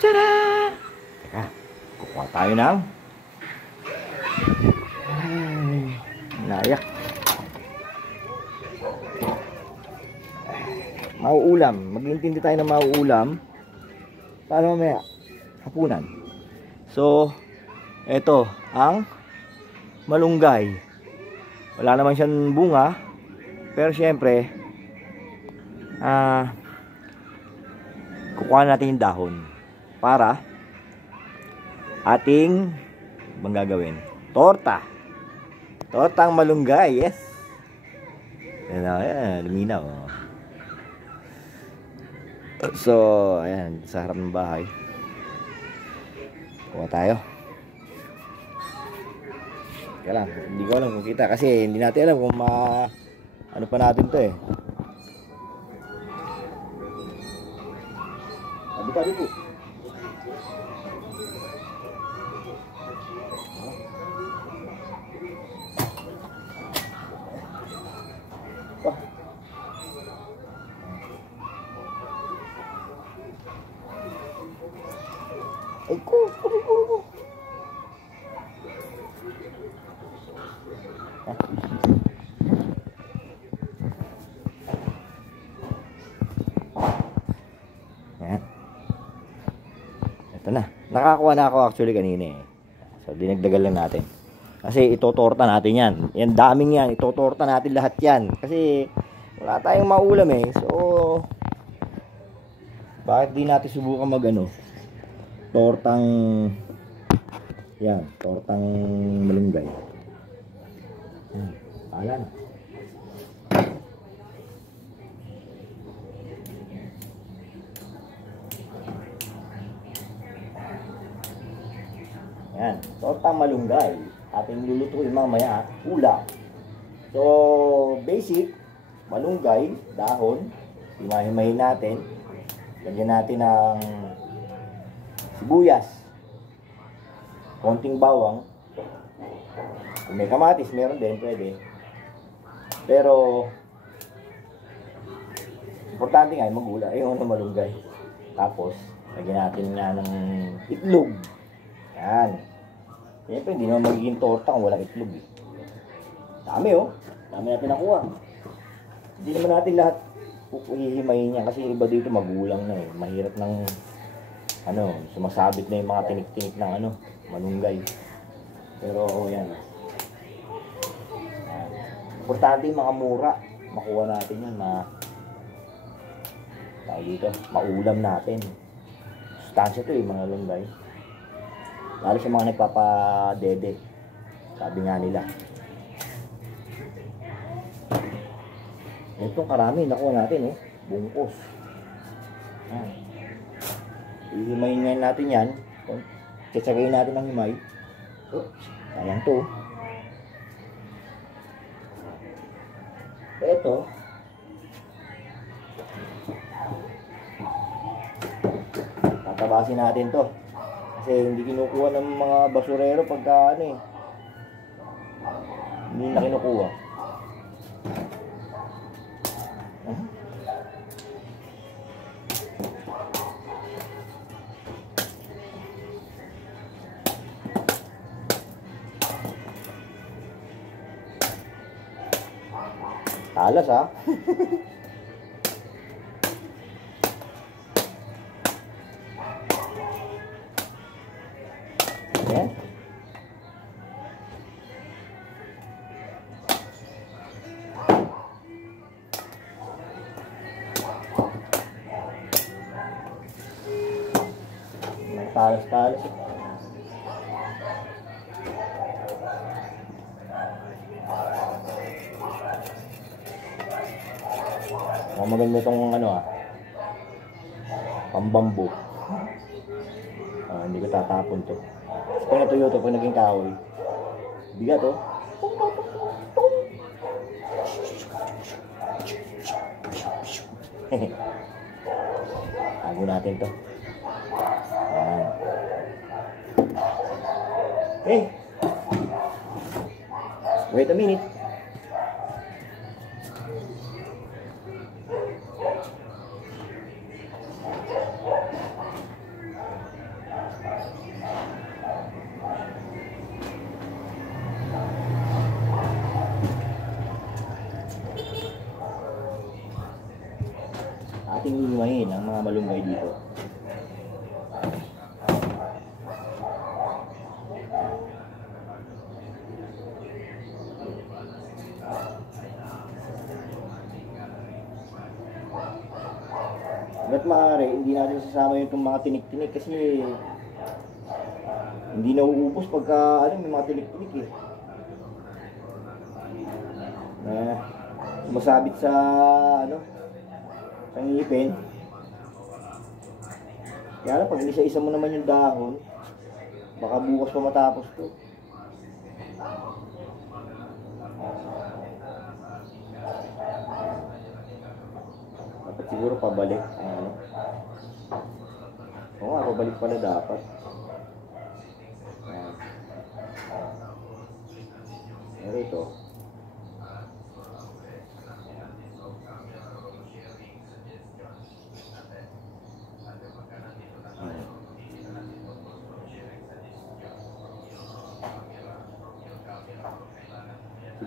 Tada! Teka, kukuha tayo ng nayak. Mauulam. Mag-intindi tayo ng mauulam para mamaya hapunan. So, eto ang malunggay. Wala naman siyang bunga, pero syempre kukuha natin yung dahon para ating bang gagawin? Tortang malunggay, yes. Ayan, luminaw. So, ayan, sa harap ng bahay. Kuha tayo. Kaya lang, hindi ko alam kung kita kasi hindi natin alam kung ano pa natin to eh. Tabi po. Ay ko. Ayan. Ito na. Nakakuha na ako actually kanina eh. So dinagdagan lang natin. Kasi itotorta natin yan. Yan daming yan. Itotorta natin lahat yan. Kasi wala tayong maulam eh. So bakit di natin subukan tortang tortang malunggay. Pala na. Yan, tortang malunggay. Ating lulutuin mamaya, ulam. So, basic, malunggay, dahon, himahimahin natin. Lagyan natin ng sibuyas, konting bawang. Kung may kamatis, meron din, pwede. Pero importante nga magula yung malunggay. Tapos lagyan natin na ng itlog. Yan. Siyempre hindi naman magiging torta kung walang itlog eh. Dami oh. Dami natin nakuha. Hindi naman natin lahat hihimayin niya kasi iba dito magulang na eh. Mahirap ng sumasabit na yung mga tinik-tinik ng malunggay. Pero yan. Importante yung mga mura. Makuha natin yan maulam natin. Sustansya to eh, mga malunggay. Lalo sa mga nagpapadede. Sabi nga nila. Ito karami nakuha natin bungkus. Ihimayin ngayon natin yan. Tsagayin natin ang himay. Sayang to. Ito tatabasin natin to. Kasi hindi kinukuha ng mga basurero pagka hindi na kinukuha. Talas ha. Ayan. May talas-talas. Maganda itong pambambo. Hindi ko tatapon to. Pag natuyo to, pag naging kahoy, bigat to. Tago natin to. Ayan. Hey! Wait a minute. mga malunggay dito. Hanggat maaari, hindi natin sasama yung mga tinik-tinik kasi hindi nauubos pagka may mga tinik-tinik eh. Sumasabit sa sa ngipin. Kaya lang, pag isa-isa mo naman yung dahon, baka bukas pa matapos to. Dapat siguro pabalik ang Oo nga, pabalik pala dapat. Pero ito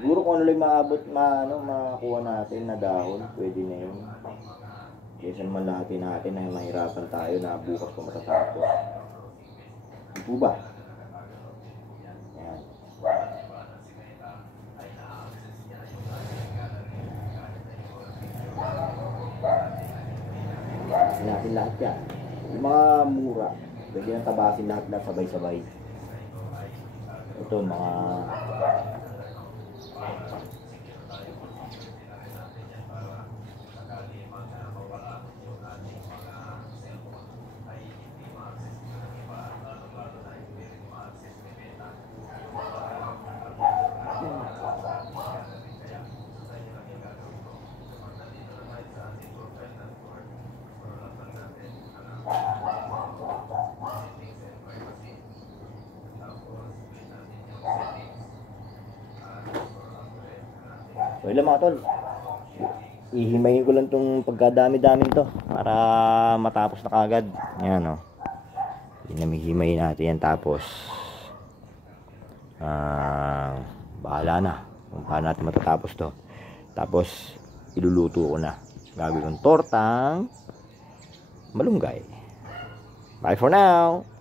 siguro kung ano lang maabot, makakuha natin na dahon, pwede na yun. Kaysa naman lahatin natin na mahirapan tayo na bukas pa matatapos. Di po ba? Yan. Tabasin natin lahat yan. Yung mga mura, pwede nang tabasin lahat sabay-sabay. Ito mga so ilan mga tol, ihimayin ko lang itong pagkadami-dami to para matapos na kagad. Yan hinamihimay natin yan, tapos bahala na kung paano natin matatapos to. Tapos iluluto ko na, gagawin kong tortang malunggay. Bye for now.